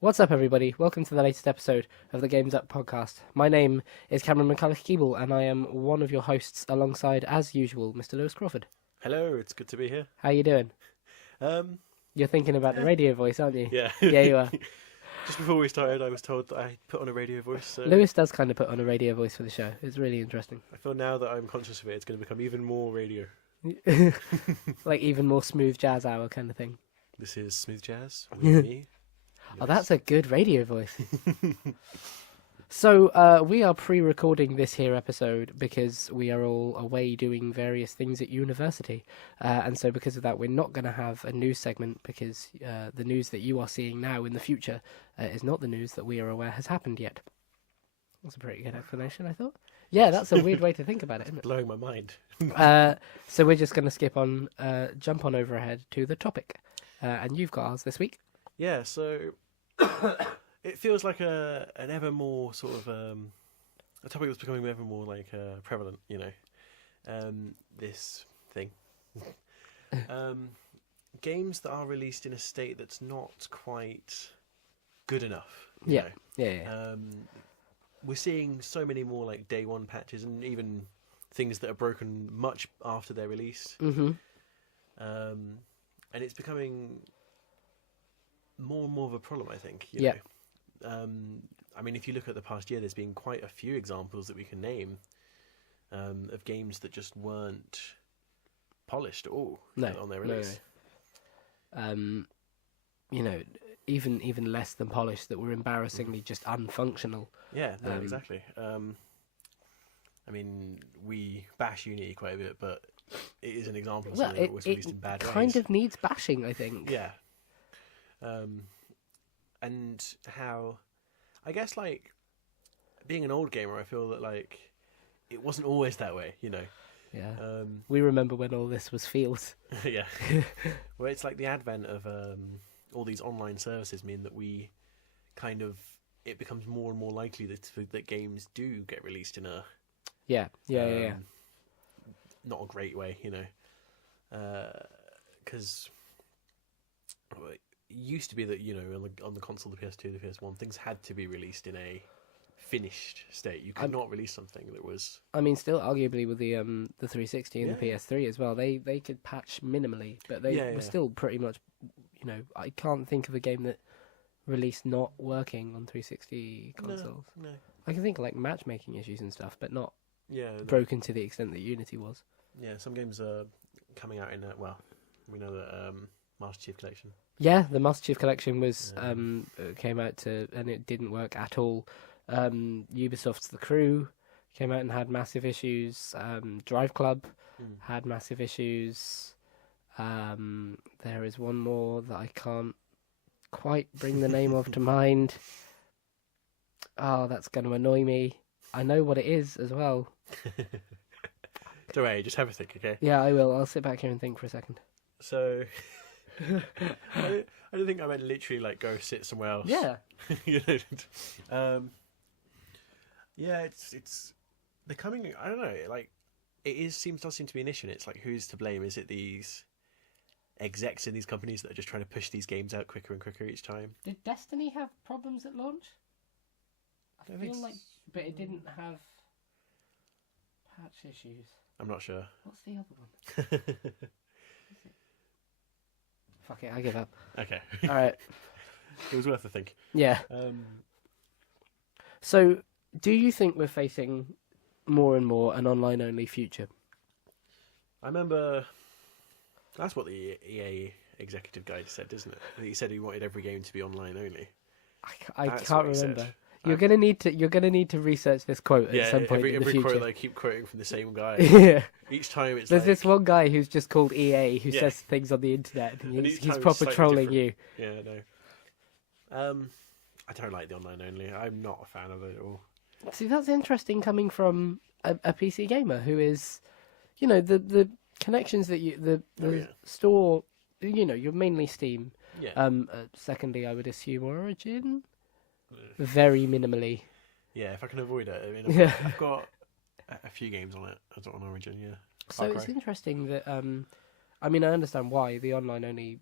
What's up, everybody? Welcome to the latest episode of the Games Up podcast. My name is Cameron McCulloch-Keeble, and I am one of your hosts alongside, as usual, Mr. Lewis Crawford. Hello, it's good to be here. How you doing? Um, You're thinking about the radio voice, aren't you? yeah. Yeah, you are. Just before we started, I was told that I put on a radio voice. So Lewis does kind of put on a radio voice for the show. It's really interesting. I feel now that I'm conscious of it, it's going to become even more radio. Like even more smooth jazz hour kind of thing. This is Smooth Jazz with me. Oh, that's a good radio voice. So we are pre-recording this here episode because we are all away doing various things at university. And so because of that, we're not going to have a news segment because the news that you are seeing now in the future is not the news that we are aware has happened yet. That's a pretty good explanation, I thought. Yeah, that's a weird way to think about it, isn't it? Blowing my mind. So we're just going to jump on over ahead to the topic. And you've got ours this week. Yeah, so it feels like an ever more sort of a topic that's becoming ever more like prevalent. This thing. Games that are released in a state that's not quite good enough. you know. Yeah. We're seeing so many more like day one patches and even things that are broken much after they're released. Mm-hmm. And it's becoming more and more of a problem, I think. Yeah. I mean, if you look at the past year, there's been quite a few examples that we can name of games that just weren't polished at all on their release. No. Even less than polished, that were embarrassingly just unfunctional. Yeah, no, exactly. I mean, we bash Unity quite a bit, but it is an example of something that was released in bad ways. It kind of needs bashing, I think. Yeah. And how, I guess, like, being an old gamer, I feel that, like, it wasn't always that way, Yeah. We remember when all this was fields. Yeah. Well, it's like the advent of all these online services mean that we kind of, it becomes more and more likely that games do get released in a Yeah. not a great way, because it used to be that on the console, the PS2, the PS1, things had to be released in a finished state. You could not release something that was. I mean, still arguably with the 360 and the PS3 as well, they could patch minimally, but they were still pretty much. I can't think of a game that released not working on 360 consoles. No. I can think of like matchmaking issues and stuff, but not Yeah. broken to the extent that Unity was. Yeah, some games are coming out in we know that Master Chief Collection. Yeah, the Master Chief Collection was came out and it didn't work at all. Ubisoft's The Crew came out and had massive issues. Drive Club had massive issues. There is one more that I can't quite bring the name of to mind. Oh, that's going to annoy me. I know what it is as well. Don't worry, just have a think, okay? Yeah, I will. I'll sit back here and think for a second. So, I don't think I meant literally like go sit somewhere else. Yeah. Yeah, it's becoming. I don't know. Like, does seem to be an issue. And it's like, who's to blame? Is it these execs in these companies that are just trying to push these games out quicker and quicker each time? Did Destiny have problems at launch? I don't think feel like, but it didn't have patch issues. I'm not sure. What's the other one? Fuck it, I give up. Okay. All right. It was worth a think. Yeah. So, do you think we're facing more and more an online-only future? I remember that's what the EA executive guy said, isn't it? He said he wanted every game to be online only. I That's can't what he remember. said. You're gonna need to research this quote at some point in the every future. quote that I keep quoting from the same guy. Yeah. Each time it's There's like, this one guy who's just called EA who Yeah. says things on the internet, and And he's each time it's proper slightly trolling different. you. Yeah, no. I don't like the online only. I'm not a fan of it at all. See, that's interesting coming from a PC gamer who is, the connections that the store, you're mainly Steam. Yeah. Secondly, I would assume Origin, very minimally. Yeah, if I can avoid it. I mean, I've got a few games on it. On Origin, yeah. So it's interesting that, I understand why the online only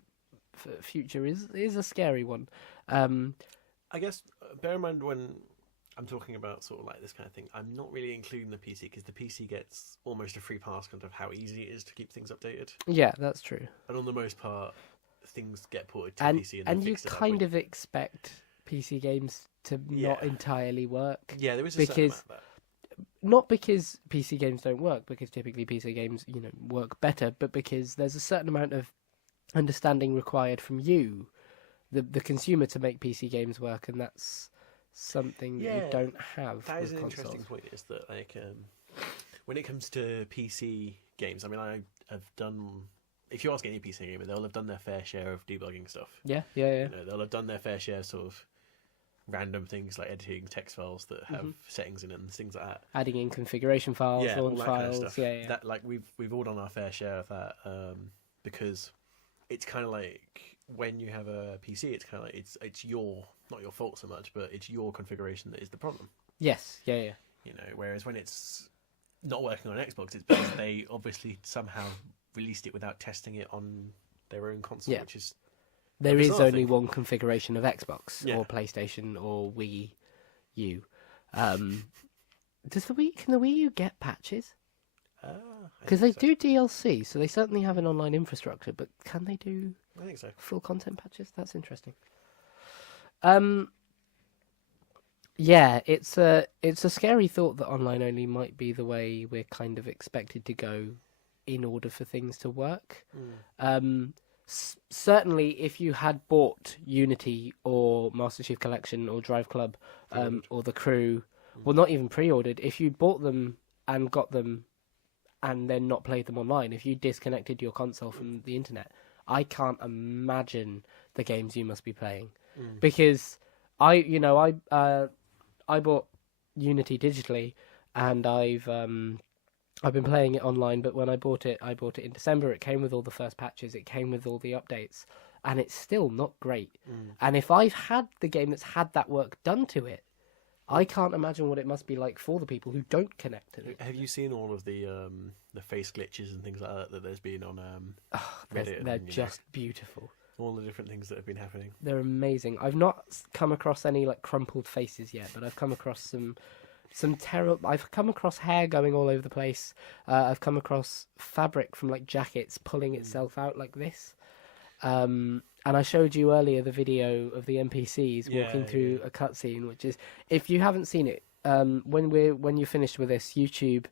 future is a scary one. I guess bear in mind when I'm talking about sort of like this kind of thing, I'm not really including the PC because the PC gets almost a free pass kind of how easy it is to keep things updated. Yeah, that's true. And on the most part, things get ported to And PC and then you fixed kind of expect PC games to not entirely work. Yeah, there is a certain amount of that. Not because PC games don't work, because typically PC games, work better, but because there's a certain amount of understanding required from you, the consumer, to make PC games work, and that's something that you don't have. That is an consoles. interesting point. Is that like when it comes to PC games? I mean, I have done. If you ask any PC gamer, they'll have done their fair share of debugging stuff. Yeah. They'll have done their fair share of sort of random things like editing text files that have settings in it and things like that. Adding in configuration files, launch files. Kind of stuff. Yeah. That like we've all done our fair share of that because it's kind of like when you have a PC, it's kind of like it's your not your fault so much, but it's your configuration that is the problem. Yes. Yeah. Whereas when it's not working on Xbox, it's because they obviously somehow released it without testing it on their own console, which is. There is only one configuration of Xbox or PlayStation or Wii U. Can the Wii U get patches? Because they do DLC, so they certainly have an online infrastructure. But can they do? I think so. Full content patches? That's interesting. Yeah, it's a scary thought that online only might be the way we're kind of expected to go in order for things to work. Certainly, if you had bought Unity or Master Chief Collection or Drive Club or The Crew, well, not even pre-ordered, if you bought them and got them and then not played them online, if you disconnected your console from the internet, I can't imagine the games you must be playing. Because I bought Unity digitally, and I've been playing it online, but when I bought it in December. It came with all the first patches, it came with all the updates, and it's still not great. And if I've had the game that's had that work done to it, I can't imagine what it must be like for the people who don't connect to it. Have you seen all of the face glitches and things like that there's been on Reddit? They're just beautiful. All the different things that have been happening. They're amazing. I've not come across any like crumpled faces yet, but I've come across some terrible. I've come across hair going all over the place. I've come across fabric from like jackets pulling itself out like this. And I showed you earlier the video of the NPCs walking through a cutscene, which is, if you haven't seen it, when you're finished with this, YouTube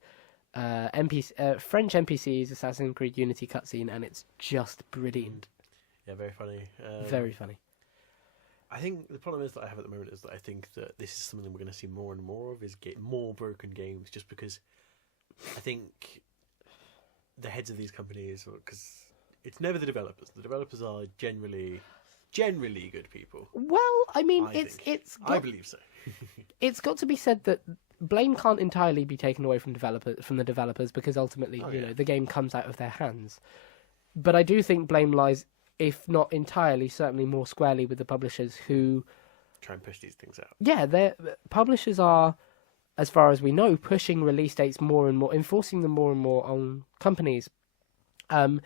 French NPCs Assassin's Creed Unity cutscene, and it's just brilliant. Yeah, very funny. Very funny. I think the problem is that I have at the moment is that I think that this is something we're going to see more and more of, is get more broken games, just because I think the heads of these companies, because it's never the developers. The developers are generally good people. Well, I mean, I believe so. It's got to be said that blame can't entirely be taken away from the developers, because ultimately, the game comes out of their hands. But I do think blame lies, if not entirely, certainly more squarely with the publishers who try and push these things out. Yeah, publishers are, as far as we know, pushing release dates more and more, enforcing them more and more on companies. And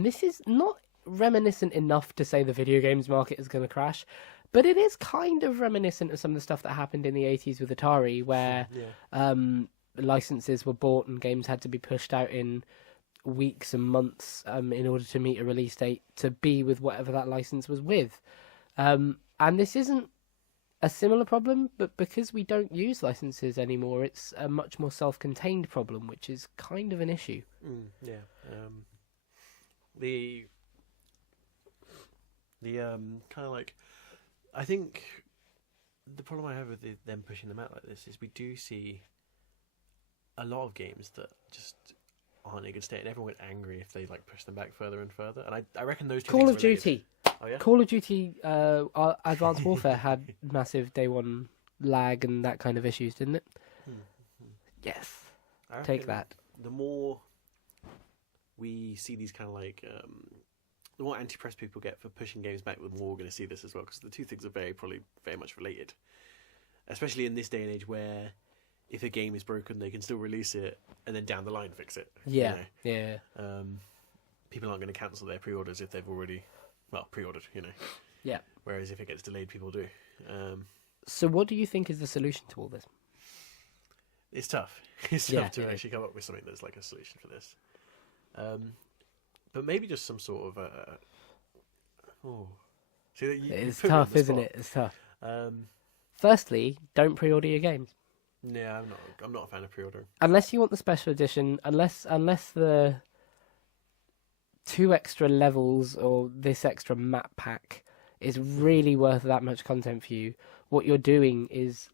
this is not reminiscent enough to say the video games market is going to crash, but it is kind of reminiscent of some of the stuff that happened in the 80s with Atari, where licenses were bought and games had to be pushed out in weeks and months in order to meet a release date to be with whatever that license was with. And this isn't a similar problem, but because we don't use licenses anymore, it's a much more self-contained problem, which is kind of an issue. The kind of like, I think the problem I have with them pushing them out like this is we do see a lot of games that just aren't in a good state, and everyone get angry if they like push them back further and further. And I reckon those two Call of things are Duty. Oh, yeah? Call of Duty Advanced Warfare had massive day one lag and that kind of issues, didn't it? Yes. Take that. The more we see these kind of like, the more anti-press people get for pushing games back, the more we're going to see this as well, because the two things are probably very much related. Especially in this day and age where if a game is broken, they can still release it and then down the line fix it. Yeah, people aren't going to cancel their pre-orders if they've already, pre-ordered, Yeah. Whereas if it gets delayed, people do. So what do you think is the solution to all this? It's tough. It's Yeah, tough to it actually come up with something that's like a solution for this. But maybe just some sort of oh, see that you It's put me on tough, the isn't spot. it? It's tough. Um, Firstly, don't pre-order your games. yeah, I'm not a fan of pre-ordering. Unless you want the special edition, unless the 2 extra levels or this extra map pack is really worth that much content for you, what you're doing is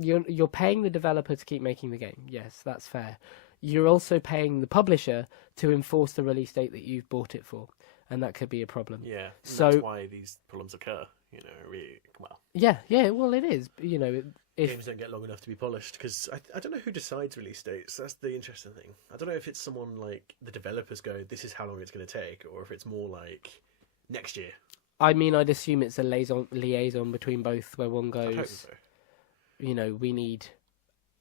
you're paying the developer to keep making the game. Yes, that's fair. You're also paying the publisher to enforce the release date that you've bought it for, and that could be a problem. Yeah, and So that's why these problems occur. You know, really well. yeah, well, it is. You know, if Games don't get long enough to be polished because I don't know who decides release dates. That's the interesting thing. I don't know if it's someone like the developers go, this is how long it's going to take, or if it's more like next year. I mean, I'd assume it's a liaison between both, where one I'd hope goes, so. you know, we need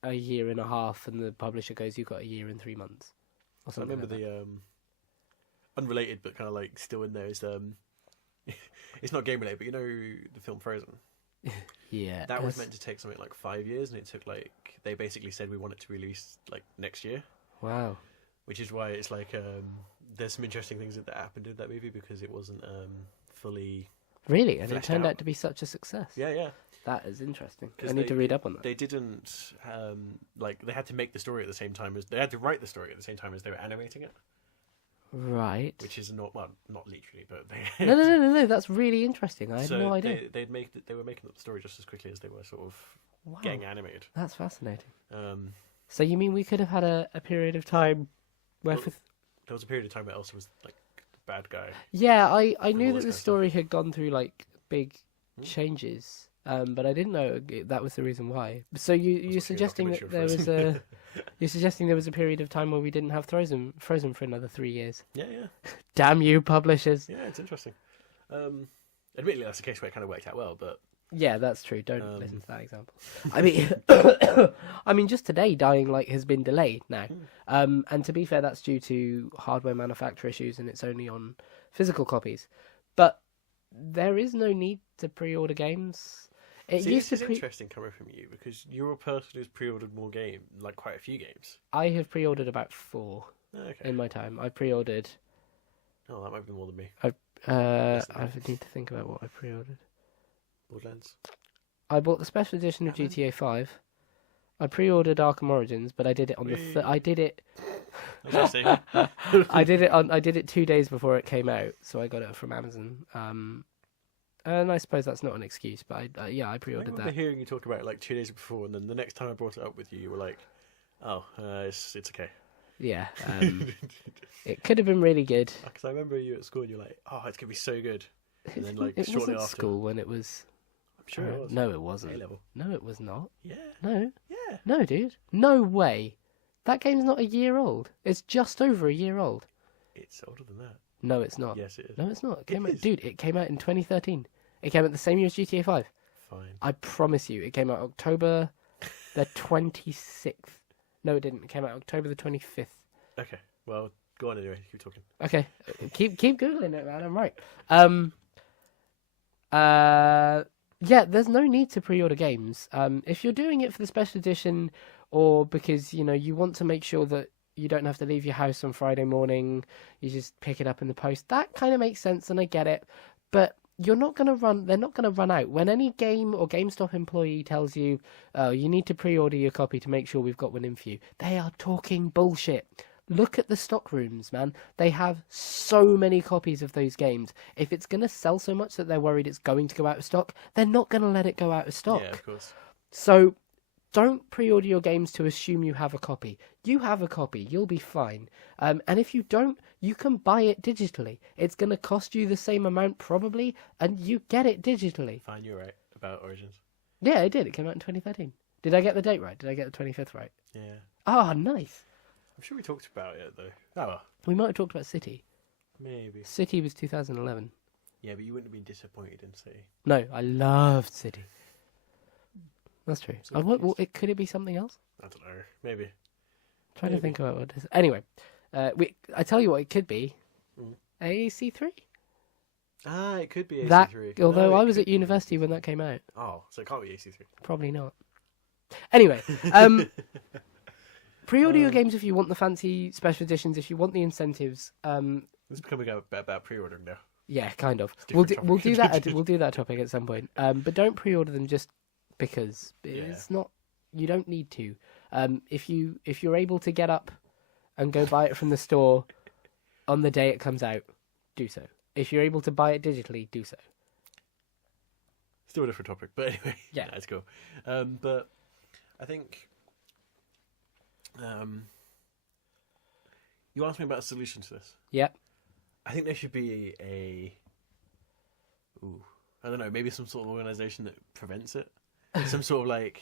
a year and a half, and the publisher goes, you've got a year and 3 months. Or I something remember like the unrelated but kind of like still in there is it's not game related, but you know the film Frozen. that. Yeah, That was meant to take something like 5 years, and it took like they basically said we want it to release like next year, Wow. which is why it's like there's some interesting things that happened in that movie because it wasn't fully. Really? And it Fleshed turned out. out to be such a success. Yeah, yeah. That is interesting. 'Cause I need they- to read up on that. They didn't like they had to make the story at the same time as they had to write the story at the same time as they were animating it, Right. which is not literally, but they No. That's really interesting. I had so no idea. they were making up the story just as quickly as they were sort of Wow. getting animated. That's fascinating. Um, So you mean we could have had a period of time where Well, for... there was a period of time where Elsa was like the bad guy. Yeah, I all knew this that the kind of story had gone through like big Hmm. changes, but I didn't know that was the reason why. So you're watching a suggesting that documentary there of was a you're suggesting there was a period of time where we didn't have Frozen for another 3 years. Yeah. Damn you, publishers! Yeah, it's interesting. Admittedly, that's a case where it kind of worked out well, but Yeah, that's true. Don't Um, listen to that example. I mean, I mean, just today, Dying Light has been delayed now, and to be fair, that's due to hardware manufacturer issues, and it's only on physical copies. But there is no need to pre-order games. It see, used this to is pre. interesting coming from you because you're a person who's pre-ordered more game, like quite a few games. I have pre-ordered about 4 Okay. in my time. I pre-ordered. Oh, that might be more than me. I need to think about what I pre-ordered. Borderlands. I bought the special edition of Batman? GTA 5. I pre-ordered Arkham Origins, but I did it on the. Whee! I did it. I was gonna say, I did it 2 days before it came out, so I got it from Amazon. And I suppose that's not an excuse, but I I pre-ordered remember that. hearing you talk about it like 2 days before, and then the next time I brought it up with you, you were like, "Oh, it's okay." Yeah, it could have been really good. Because I remember you at school, and you're like, "Oh, it's gonna be so good." And then, like, it shortly wasn't after, school when it was. I'm sure it was. No, it A wasn't. level. No, it was not. Yeah. No, Yeah. no, dude, no way. That game's not a year old. It's just over a year old. It's older than that. No, it's not. Yes, it is. No, it's not. It came It out, is. dude. It came out in 2013. It came out the same year as GTA 5. Fine. I promise you, it came out October the 26th. No, it didn't. It came out October the 25th. Okay. Well, go on anyway. Keep talking. Okay, keep googling it, man. I'm right. Yeah, there's no need to pre-order games. If you're doing it for the special edition, or because you want to make sure that you don't have to leave your house on Friday morning, you just pick it up in the post. That kind of makes sense, and I get it. But they're not going to run out. When any game or GameStop employee tells you, "Oh, you need to pre-order your copy to make sure we've got one in for you," they are talking bullshit. Look at the stock rooms, man. They have so many copies of those games. If it's going to sell so much that they're worried it's going to go out of stock, they're not going to let it go out of stock. Yeah, of course. So don't pre-order your games to assume you have a copy. You have a copy. You'll be fine. And if you don't, you can buy it digitally. It's going to cost you the same amount probably, and you get it digitally. Fine, you're right about Origins. Yeah, it did. It came out in 2013. Did I get the date right? Did I get the 25th right? Yeah. Ah, nice. I'm sure we talked about it though. Oh, well, We might have talked about City. maybe. City was 2011. Yeah, but you wouldn't have been disappointed in City. No, I loved City. That's true. So Could it be something else? I don't know. Maybe. Trying to Maybe. think about what it is. Anyway, I tell you what it could be. Mm. AAC3? It could be That, AC3. although No, I it was could at be. university when that came out. Oh, so it can't be AC3. Probably not. Anyway, pre-order your games if you want the fancy special editions, if you want the incentives. It's becoming about pre-ordering now. Yeah, kind of. Different We'll do that. topic. We'll do that topic at some point. But don't pre-order them just because it's not. You don't need to. If you're able to get up and go buy it from the store on the day it comes out, do so. If you're able to buy it digitally, do so. Still a different topic, but anyway, Yeah, that's cool. But I think you asked me about a solution to this. Yep. I think there should be I don't know, maybe some sort of organization that prevents it. Some sort of like,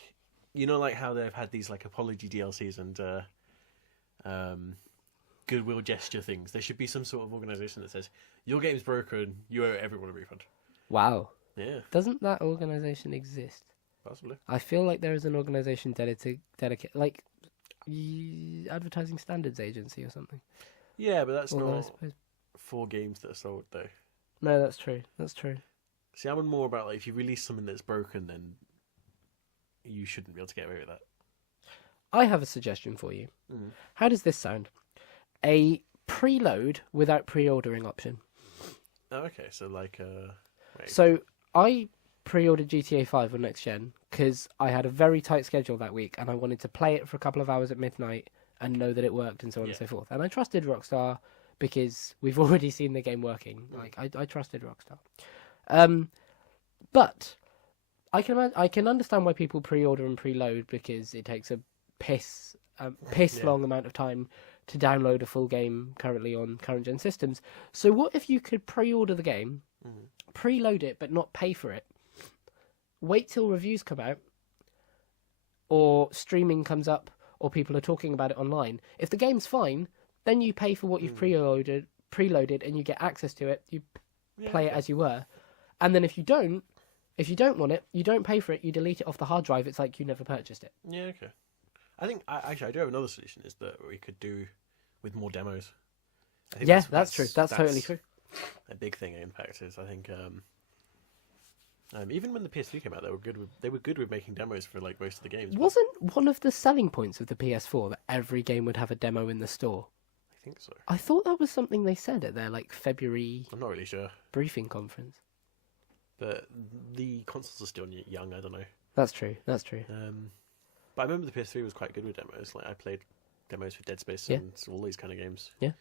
like how they've had these like apology DLCs and goodwill gesture things. There should be some sort of organization that says your game's broken, you owe everyone a refund. Wow. Yeah, Doesn't that organization exist? possibly. I feel like there is an organization dedicated, like Advertising Standards Agency or something. Yeah, but that's Although I not suppose... for games that are sold though. No, that's true. That's true. See, I'm more about like if you release something that's broken, then you shouldn't be able to get away with that. I have a suggestion for you. How does this sound? A preload without pre-ordering option. Oh, okay, so like wait. So I pre-ordered GTA 5 on next gen because I had a very tight schedule that week and I wanted to play it for a couple of hours at midnight and know that it worked and so on and so forth. And I trusted Rockstar because we've already seen the game working. Like I trusted Rockstar. But I can understand why people pre-order and preload because it takes a piss long amount of time to download a full game currently on current gen systems. So what if you could pre-order the game, preload it but not pay for it, wait till reviews come out or streaming comes up or people are talking about it online. If the game's fine, then you pay for what you've preloaded and you get access to it. You play it as you were. And then if you don't want it, you don't pay for it, you delete it off the hard drive. It's like you never purchased it. Yeah, okay. I think actually I do have another solution. Is that we could do with more demos. I think That's true. That's totally true. A big thing at Impact is I think even when the PS3 came out, they were good with making demos for like most of the games. Wasn't one of the selling points of the PS4 that every game would have a demo in the store? I think so. I thought that was something they said at their like February I'm not really sure, briefing conference. but the consoles are still young. I don't know. That's true. That's true. But I remember the PS3 was quite good with demos. Like I played demos for Dead Space and all these kind of games. Yeah.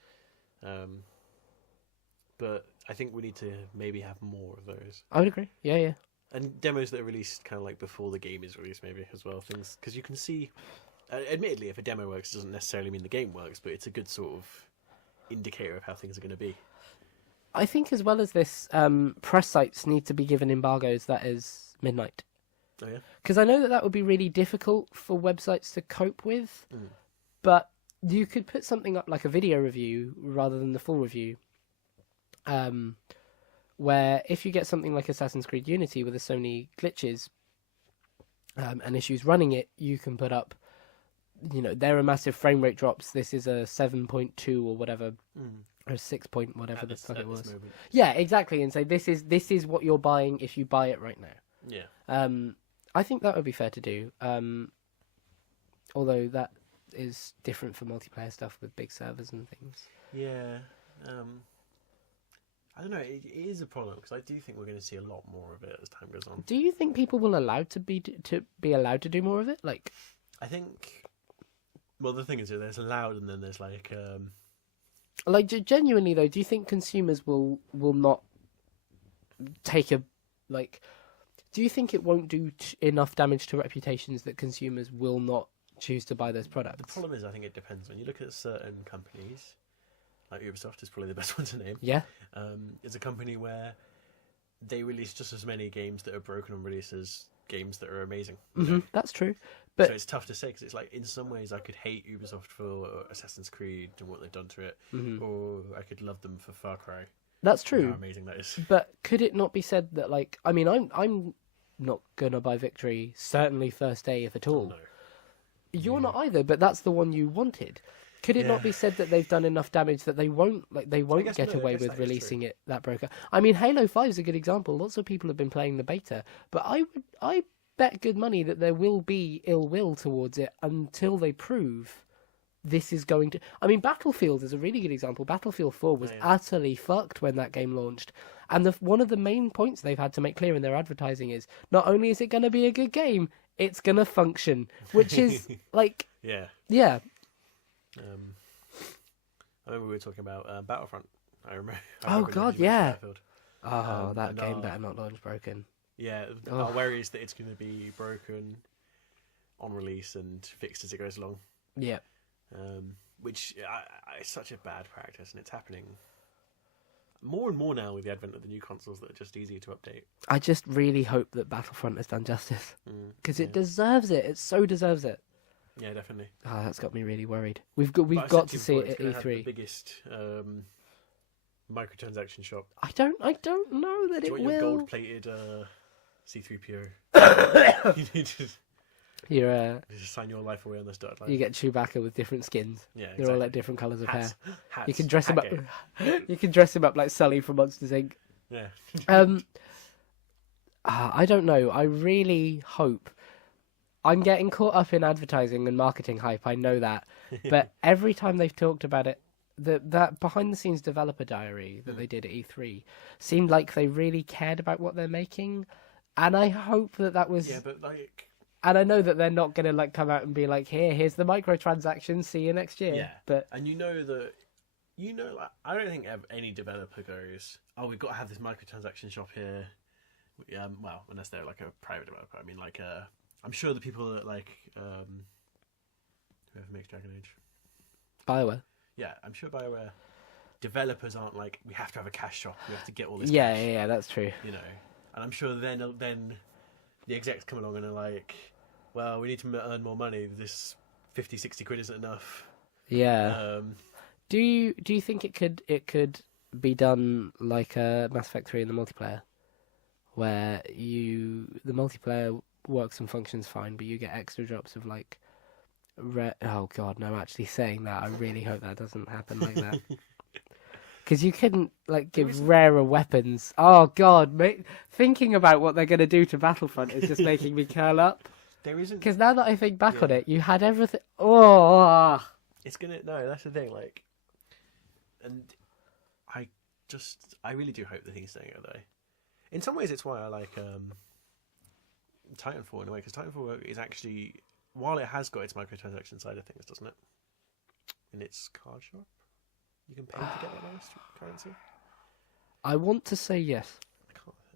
But I think we need to maybe have more of those. I would agree. Yeah, yeah. And demos that are released kind of like before the game is released, maybe as well. Things because you can see. Admittedly, if a demo works, it doesn't necessarily mean the game works, but it's a good sort of indicator of how things are going to be. I think as well as this, press sites need to be given embargoes that is midnight. Oh yeah. Because I know that would be really difficult for websites to cope with, but you could put something up like a video review rather than the full review. Where if you get something like Assassin's Creed Unity with the Sony glitches and issues running it, you can put up, there are massive frame rate drops. This is a 7.2 or whatever, or 6 point whatever the fuck it was. Yeah, exactly, and say this is what you're buying if you buy it right now. Yeah. I think that would be fair to do. Although that is different for multiplayer stuff with big servers and things. Yeah. I don't know. It is a problem because I do think we're going to see a lot more of it as time goes on. Do you think people will be allowed to do more of it? Like, I think. Well, the thing is, there's allowed, and then there's like. Genuinely though, do you think consumers will not take a like? Do you think it won't do enough damage to reputations that consumers will not choose to buy those products? The problem is, I think it depends. When you look at certain companies, like Ubisoft is probably the best one to name. Yeah. It's a company where they release just as many games that are broken on release as games that are amazing. That's true. But so it's tough to say because it's like in some ways I could hate Ubisoft for Assassin's Creed and what they've done to it, or I could love them for Far Cry. That's true. How amazing that is. But could it not be said that like I'm not gonna buy Victory certainly first day if at all. No. You're not either, but that's the one you wanted. Could it not be said that they've done enough damage that they won't guess get no, I away guess with that is releasing it that broken? I mean, Halo 5 is a good example. Lots of people have been playing the beta, but I bet good money that there will be ill will towards it until they prove this is going to. I mean, Battlefield is a really good example. Battlefield 4 was utterly fucked when that game launched. And one of the main points they've had to make clear in their advertising is not only is it going to be a good game, it's going to function, which is like, yeah. I remember we were talking about Battlefront. I remember. Oh God, yeah. Battlefield. That game better not launch broken. Yeah, our worry is that it's going to be broken on release and fixed as it goes along. Yeah. Which is such a bad practice, and it's happening more and more now with the advent of the new consoles that are just easier to update. I just really hope that Battlefront has done justice because it deserves it. It so deserves it. Yeah, definitely. Oh, that's got me really worried. We've got to see it at E3. Have the biggest microtransaction shop. I don't know that Do you it want will. your gold-plated C-3PO? You need to. You're just sign your life away on this dotted line. You get Chewbacca with different skins. Yeah, They're all like different colours of hair. Hats, you can dress him up. game. You can dress him up like Sully from Monsters Inc. Yeah. I don't know. I really hope. I'm getting caught up in advertising and marketing hype. I know that, but every time they've talked about it, that behind-the-scenes developer diary that they did at E3 seemed like they really cared about what they're making, and I hope that was. Yeah, but like. And I know that they're not going to like come out and be like, here's the microtransactions, see you next year. Yeah, but and like, I don't think any developer goes, oh, we've got to have this microtransaction shop here. Well, unless they're like a private developer. I mean, like, I'm sure the people that like, whoever makes Dragon Age, BioWare. Yeah, I'm sure BioWare developers aren't like, we have to have a cash shop. We have to get all this. Yeah, cash, yeah, that's true. You know, and I'm sure then the execs come along and are like, well, we need to earn more money. This 50, 60 quid isn't enough. Yeah. Do you think it could be done like Mass Effect 3 in the multiplayer, where the multiplayer works and functions fine, but you get extra drops of like, oh God, no! Actually, saying that, I really hope that doesn't happen like that. Because you couldn't like give rarer weapons. Oh God, thinking about what they're going to do to Battlefront is just making me curl up. There isn't. Because now that I think back on it, you had everything. Oh, it's gonna. No, that's the thing. Like, and I really do hope the thing's staying out though. In some ways, it's why I like Titanfall in a way, because Titanfall is actually, while it has got its microtransaction side of things, doesn't it? In its card shop. You can pay to get that nice currency? I want to say yes.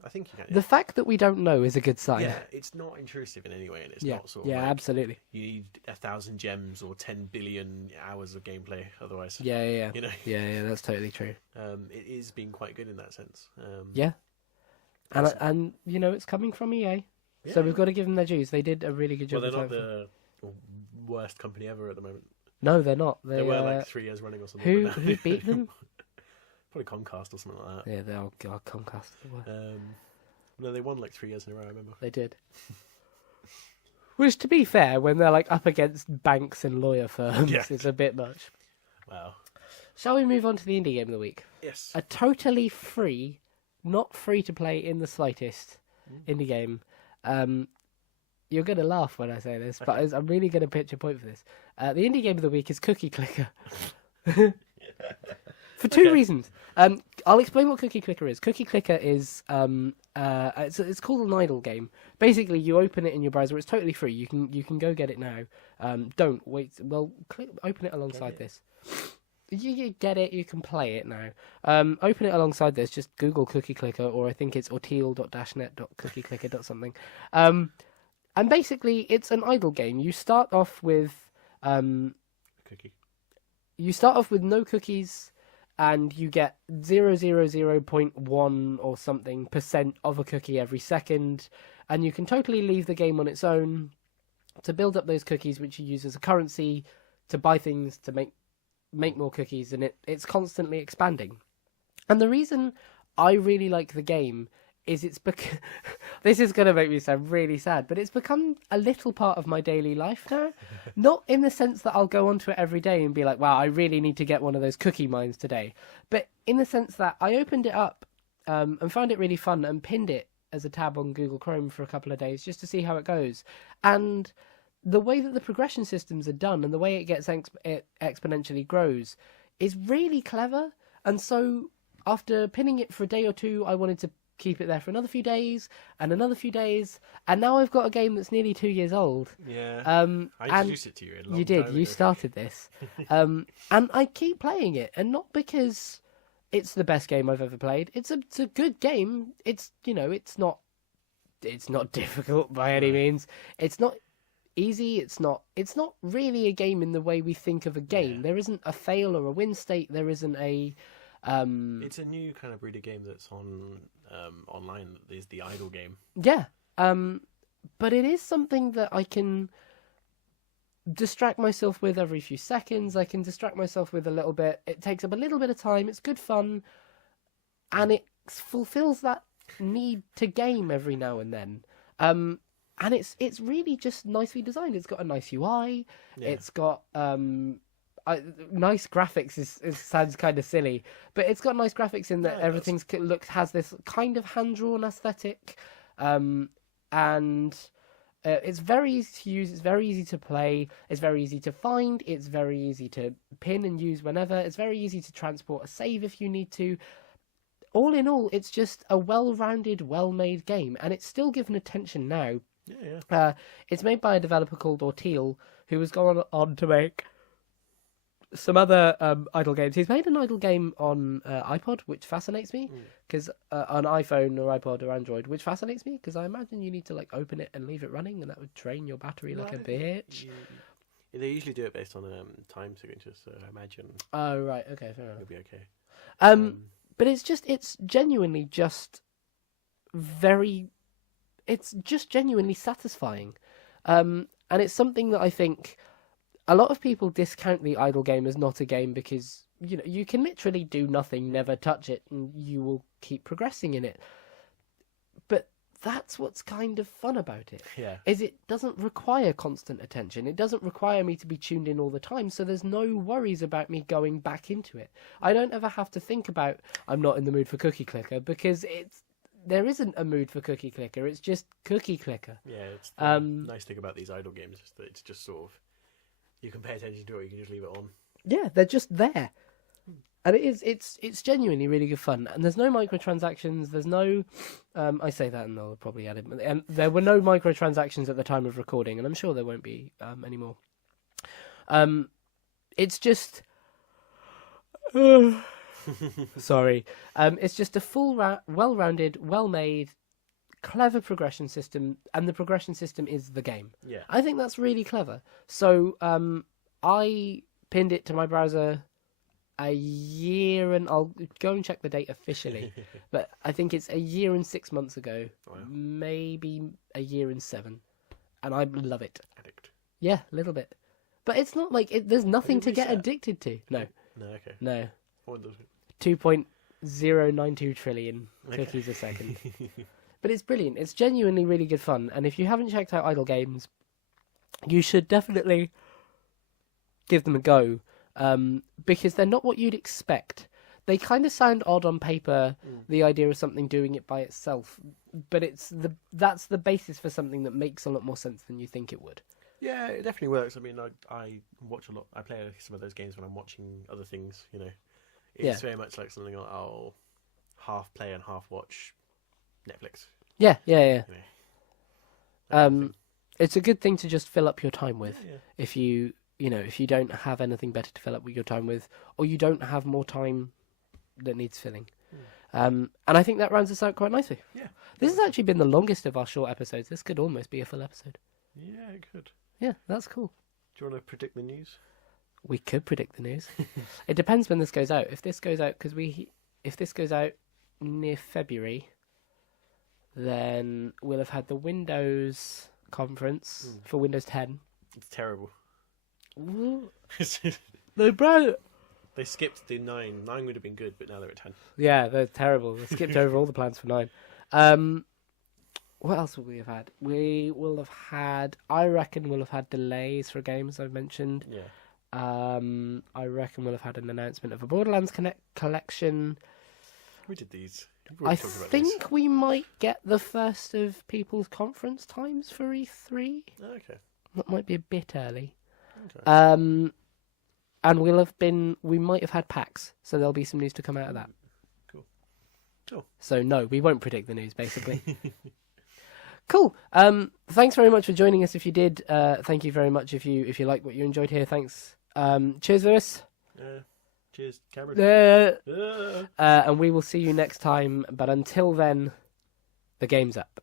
I think you can. Yeah. The fact that we don't know is a good sign. Yeah, it's not intrusive in any way, and it's not sort of like, absolutely. You need 1,000 gems or 10 billion hours of gameplay otherwise. Yeah. You know? Yeah, that's totally true. It is being quite good in that sense. Yeah. And you know, it's coming from EA. Yeah. So we've got to give them their dues. They did a really good job. Well, they're not the worst company ever at the moment. No, they're not. They were like 3 years running or something. Who beat them? Probably Comcast or something like that. Yeah, oh God, Comcast. No, they won like 3 years in a row, I remember. They did. Which, to be fair, when they're like up against banks and lawyer firms, it's a bit much. Wow. Shall we move on to the indie game of the week? Yes. A totally free, not free to play in the slightest, indie game. You're going to laugh when I say this, but I'm really going to pitch a point for this. The indie game of the week is Cookie Clicker. For two reasons. I'll explain what Cookie Clicker is. Cookie Clicker is it's called an idle game. Basically, you open it in your browser. It's totally free. You can go get it now. Don't wait. Well, open it alongside this. You get it. You can play it now. Open it alongside this. Just Google Cookie Clicker, or I think it's orteal.net.cookieclicker.something. And basically, it's an idle game. You start off with cookie. You start off with no cookies, and you get 0.1 or something % of a cookie every second, and you can totally leave the game on its own to build up those cookies, which you use as a currency to buy things to make more cookies, and it's constantly expanding. And the reason I really like the game is it's because this is going to make me sound really sad, but it's become a little part of my daily life now. Not in the sense that I'll go onto it every day and be like, wow, I really need to get one of those cookie mines today. But in the sense that I opened it up and found it really fun and pinned it as a tab on Google Chrome for a couple of days just to see how it goes. And the way that the progression systems are done and the way it gets it exponentially grows is really clever. And so after pinning it for a day or two, I wanted to keep it there for another few days and another few days, and now I've got a game that's nearly 2 years old. Yeah. I introduced it to you. You did. You started this, and I keep playing it, and not because it's the best game I've ever played. It's a good game. It's it's not difficult by any means. It's not easy. It's not really a game in the way we think of a game. Yeah. There isn't a fail or a win state. There isn't a it's a new kind of breed of game that's on online. Is the idle game. Yeah. But it is something that I can distract myself with every few seconds. I can distract myself with a little bit. It takes up a little bit of time. It's good fun, and it fulfills that need to game every now and then. And it's really just nicely designed. It's got a nice UI. Yeah. It's got nice graphics. It sounds kind of silly, but it's got nice graphics in that everything's has this kind of hand drawn aesthetic, and it's very easy to use. It's very easy to play. It's very easy to find. It's very easy to pin and use whenever. It's very easy to transport a save if you need to. All in all, it's just a well-rounded, well-made game, and it's still given attention now. Yeah. It's made by a developer called Orteal, who has gone on to make some other idle games. He's made an idle game on iPod, which fascinates me, because on iPhone or iPod or Android, which fascinates me, because I imagine you need to open it and leave it running, and that would drain your battery like a bitch. Yeah, they usually do it based on time signatures, so I imagine. Oh right, okay, fair enough. It'll be okay. But it's genuinely just it's just genuinely satisfying, and it's something that I think a lot of people discount the idle game as not a game because you can literally do nothing, never touch it, and you will keep progressing in it. But that's what's kind of fun about it. Yeah. Is it doesn't require constant attention. It doesn't require me to be tuned in all the time, so there's no worries about me going back into it. I don't ever have to think about I'm not in the mood for Cookie Clicker, because there isn't a mood for Cookie Clicker. It's just Cookie Clicker. Yeah, it's the nice thing about these idle games is that it's just sort of you can pay attention to it, you can just leave it on. Yeah, they're just there. And it's genuinely really good fun. And there's no microtransactions. There's no... I say that and they'll probably add it. There were no microtransactions at the time of recording, and I'm sure there won't be anymore. It's just... Sorry. It's just a full, well-rounded, well-made, clever progression system, and the progression system is the game. Yeah. I think that's really clever. So I pinned it to my browser a year, and I'll go and check the date officially, but I think it's a year and 6 months ago. Wow. Maybe a year and 7, and I love it. Addict. Yeah, a little bit, but it's not like there's nothing to get addicted to. No. Okay. No. What does it? 2.092 trillion cookies a second. But it's brilliant. It's genuinely really good fun, and if you haven't checked out idle games, you should definitely give them a go. Because they're not what you'd expect. They kind of sound odd on paper, the idea of something doing it by itself, but that's the basis for something that makes a lot more sense than you think it would. Yeah, it definitely works. I mean, I watch a lot. I play some of those games when I'm watching other things. It's very much like something I'll half play and half watch Netflix. Yeah. It's a good thing to just fill up your time with if you don't have anything better to fill up your time with, or you don't have more time that needs filling. And I think that rounds us out quite nicely. Yeah. This has actually been the longest of our short episodes. This could almost be a full episode. Yeah, it could. Yeah, that's cool. Do you want to predict the news? We could predict the news. It depends when this goes out. If this goes out near February, then we'll have had the Windows conference for Windows 10. It's terrible. No, bro. They skipped the 9. 9 would have been good, but now they're at 10. Yeah, they're terrible. They skipped over all the plans for 9. What else will we have had? We will have had. I reckon we'll have had delays for games I've mentioned. Yeah. I reckon we'll have had an announcement of a Borderlands collection. We did these. I think we might get the first of people's conference times for E3. Okay. That might be a bit early. Okay. And we might have had PAX, so there'll be some news to come out of that. Cool. So no, we won't predict the news, basically. Cool. Thanks very much for joining us. If you did, thank you very much. If you like what you enjoyed here, thanks. Cheers, Lewis. Cheers, Cameron. And we will see you next time. But until then, the game's up.